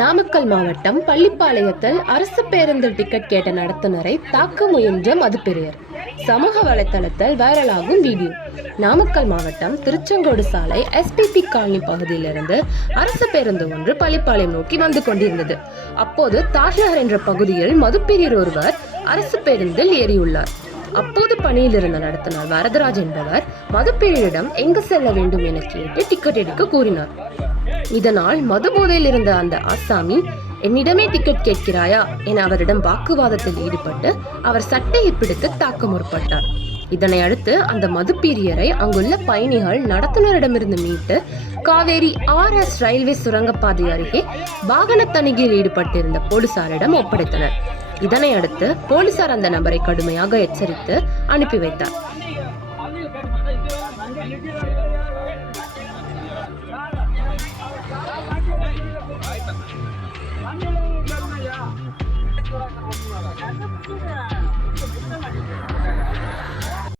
நாமக்கல் மாவட்டம் பள்ளிப்பாளையத்தில் அரசு பேருந்து டிக்கெட் கேட்ட நடத்துனரை தாக்க முயன்ற மதுப்பிரியர். சமூக வலைதளத்தில் வைரலாகும் வீடியோ. நாமக்கல் மாவட்டம் திருச்செங்கோடு சாலை SPP காலனி பகுதியிலிருந்து அரசு பேருந்து ஒன்று பள்ளிப்பாளையம் நோக்கி வந்து கொண்டிருந்தது. அப்போது தாஜ்நகர் என்ற பகுதியில் மதுப்பிரியர் ஒருவர் அரசு பேருந்தில் ஏறியுள்ளார். அப்போது பணியில் இருந்த நடத்துனர் வரதராஜ் என்பவர் மதுப்பிரியரிடம் எங்கு செல்ல வேண்டும் என கேட்டு டிக்கெட் எடுக்க கூறினார். இதனால் மது போதையில் இருந்த அந்த ஆசாமி, என்னிடமே டிக்கெட் கேட்கிறாயா என அவரிடம் வாக்குவாதத்தில் ஈடுபட்டு அவர் சட்டையை பிடித்து தாக்க முற்பட்டார். இதனை அடுத்து அந்த மதுப்பிரியரை அங்குள்ள பயணிகள் நடத்துனரிடமிருந்து மீட்டு காவேரி RS ரயில்வே சுரங்கப்பாதை அருகே வாகன தணிக்கையில் ஈடுபட்டிருந்த போலீசாரிடம் ஒப்படைத்தனர். இதனை அடுத்து போலீசார் அந்த நபரை கடுமையாக எச்சரித்து அனுப்பி வைத்தார்.